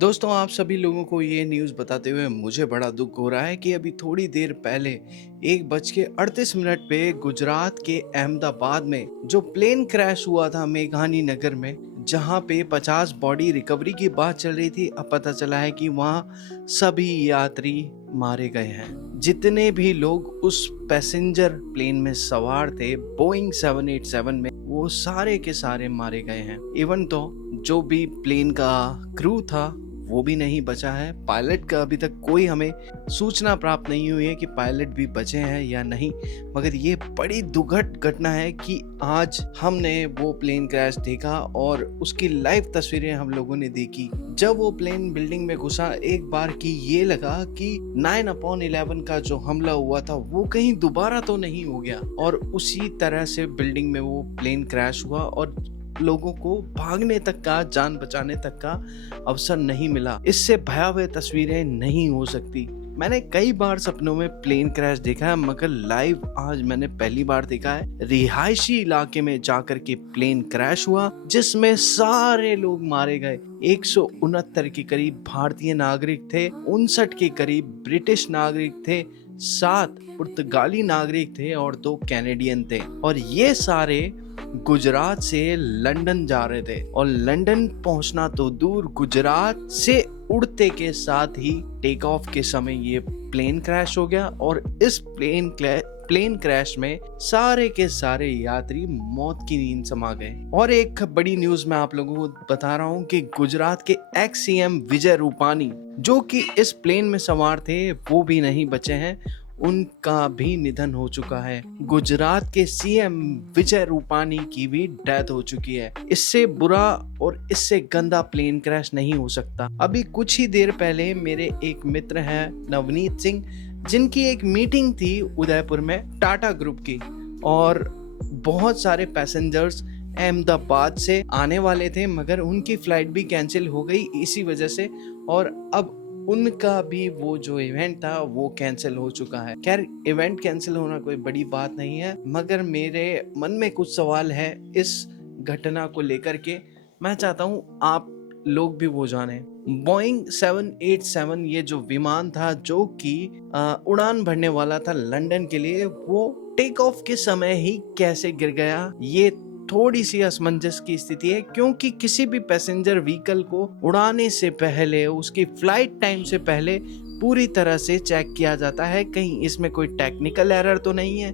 दोस्तों, आप सभी लोगों को ये न्यूज़ बताते हुए मुझे बड़ा दुख हो रहा है कि अभी थोड़ी देर पहले 1:38 पे गुजरात के अहमदाबाद में जो प्लेन क्रैश हुआ था मेघानी नगर में, जहां पे 50 बॉडी रिकवरी की बात चल रही थी, अब पता चला है कि वहां सभी यात्री मारे गए हैं। जितने भी लोग उस पैसेंजर प्लेन में सवार थे बोइंग 787 में, वो सारे के सारे मारे गए हैं। इवन तो जो भी प्लेन का क्रू था वो भी नहीं बचा है। पायलट का अभी तक कोई हमें सूचना प्राप्त नहीं हुई है कि पायलट भी बचे हैं या नहीं। मगर ये बड़ी दुखद घटना है कि आज हमने वो प्लेन क्रैश देखा और उसकी लाइव तस्वीरें हम लोगों ने देखी। जब वो प्लेन बिल्डिंग में घुसा, एक बार की ये लगा कि 9/11 का जो हमला हुआ था वो कहीं दोबारा तो नहीं हो गया, और उसी तरह से बिल्डिंग में वो प्लेन क्रैश हुआ और लोगों को भागने तक का, जान बचाने तक का अवसर नहीं मिला। इससे भयावह तस्वीरें नहीं हो सकती। मैंने कई बार सपनों में प्लेन क्रैश देखा है, मगर लाइव आज मैंने पहली बार देखा है। रिहायशी इलाके में जाकर के प्लेन क्रैश हुआ जिसमें सारे लोग मारे गए। 169 के करीब भारतीय नागरिक थे, 59 के करीब ब्रिटिश नागरिक थे, 7 पुर्तगाली नागरिक थे और 2 कैनेडियन थे। और ये सारे गुजरात से लंदन जा रहे थे, और लंदन पहुंचना तो दूर, गुजरात से उड़ते के साथ ही टेक ऑफ के समय ये प्लेन क्रैश हो गया। और इस प्लेन क्रैश में सारे के सारे यात्री मौत की नींद समा गए। और एक बड़ी न्यूज मैं आप लोगों को बता रहा हूँ कि गुजरात के एक्स सीएम विजय रूपानी, जो कि इस प्लेन में सवार थे, वो भी नहीं बचे हैं। उनका भी निधन हो चुका है। गुजरात के सीएम विजय रूपानी की भी डेथ हो चुकी है। इससे बुरा और इससे गंदा प्लेन क्रैश नहीं हो सकता। अभी कुछ ही देर पहले मेरे एक मित्र हैं नवनीत सिंह, जिनकी एक मीटिंग थी उदयपुर में टाटा ग्रुप की, और बहुत सारे पैसेंजर्स अहमदाबाद से आने वाले थे, मगर उनकी फ्लाइट भी कैंसिल हो गई इसी वजह से, और अब उनका भी वो जो इवेंट था वो कैंसिल हो चुका है। खैर, इवेंट कैंसिल होना कोई बड़ी बात नहीं है, मगर मेरे मन में कुछ सवाल है इस घटना को लेकर के। मैं चाहता हूँ आप लोग भी वो जाने। बोइंग 787 ये जो विमान था, जो कि उड़ान भरने वाला था लंदन के लिए, वो टेक ऑफ के समय ही कैसे गिर गया, ये थोड़ी सी असमंजस की स्थिति है। क्योंकि किसी भी पैसेंजर व्हीकल को उड़ाने से पहले, उसकी फ्लाइट टाइम से पहले पूरी तरह से चेक किया जाता है। कहीं इसमें कोई टेक्निकल एरर तो नहीं है,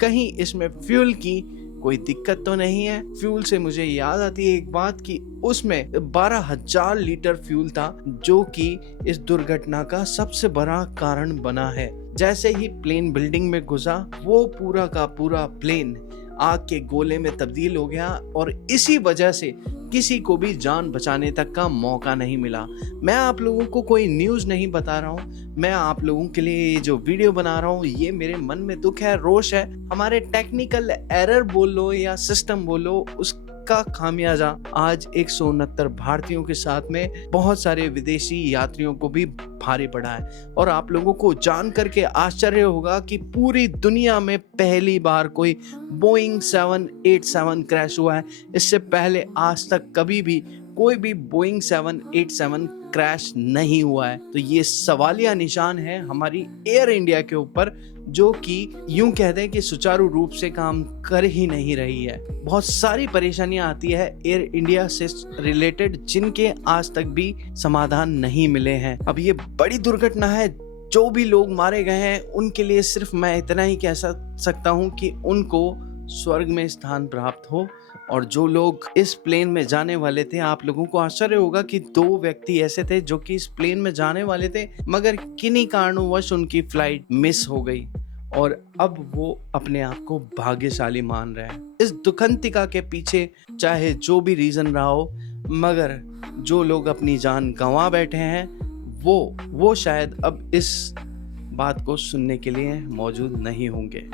कहीं इसमें फ्यूल की कोई दिक्कत तो नहीं है। फ्यूल से मुझे याद आती है एक बात कि उसमें 12,000 लीटर फ्यूल था, जो कि इस दुर्घटना का सबसे बड़ा कारण बना है। जैसे ही प्लेन बिल्डिंग में घुसा, वो पूरा का पूरा प्लेन आग के गोले में तब्दील हो गया, और इसी वजह से किसी को भी जान बचाने तक का मौका नहीं मिला। मैं आप लोगों को कोई न्यूज़ नहीं बता रहा हूँ, मैं आप लोगों के लिए ये जो वीडियो बना रहा हूँ, ये मेरे मन में दुख है, रोष है। हमारे टेक्निकल एरर बोल लो या सिस्टम बोलो, उसका खामियाजा आज 169 भारतीयों के साथ में बहुत सारे विदेशी यात्रियों को भी भारी पड़ा है। और आप लोगों को जान करके आश्चर्य होगा कि पूरी दुनिया में पहली बार कोई बोइंग 787 क्रैश हुआ है। इससे पहले आज तक कभी भी कोई भी बोइंग 787 क्रैश नहीं हुआ है। तो ये सवालिया निशान है हमारी एयर इंडिया के ऊपर, जो कि यूं कहते हैं कि सुचारू रूप से काम कर ही नहीं रही है। बहुत सारी परेशानियां आती है एयर इंडिया से रिलेटेड, जिनके आज तक भी समाधान नहीं मिले हैं। अब ये बड़ी दुर्घटना है। जो भी लोग मारे गए हैं उनके लिए सिर्फ मैं इतना ही कह सकता हूं कि उनको स्वर्ग में स्थान प्राप्त हो। और जो लोग इस प्लेन में जाने वाले थे, आप लोगों को आश्चर्य होगा कि 2 व्यक्ति ऐसे थे जो कि इस प्लेन में जाने वाले थे, मगर किन्हीं कारणों उनकी फ्लाइट मिस हो गई, और अब वो अपने आप को भाग्यशाली मान रहे हैं। इस दुखंतिका के पीछे चाहे जो भी रीजन रहा हो, मगर जो लोग अपनी जान गंवा बैठे हैं, वो शायद अब इस बात को सुनने के लिए मौजूद नहीं होंगे।